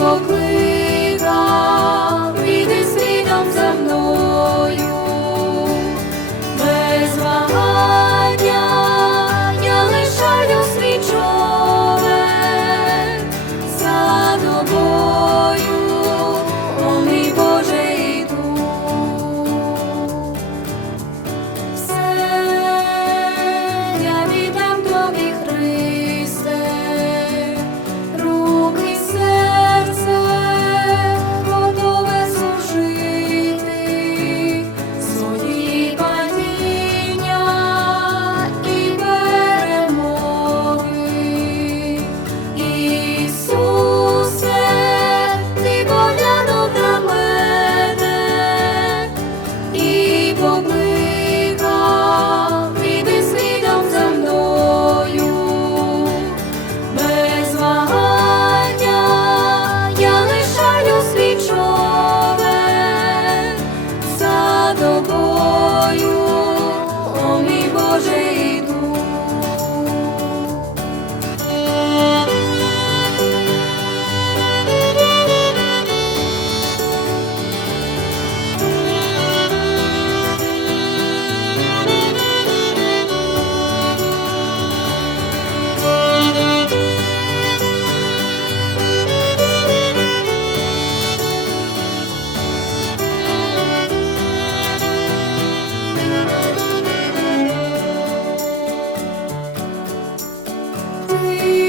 proclaim. please.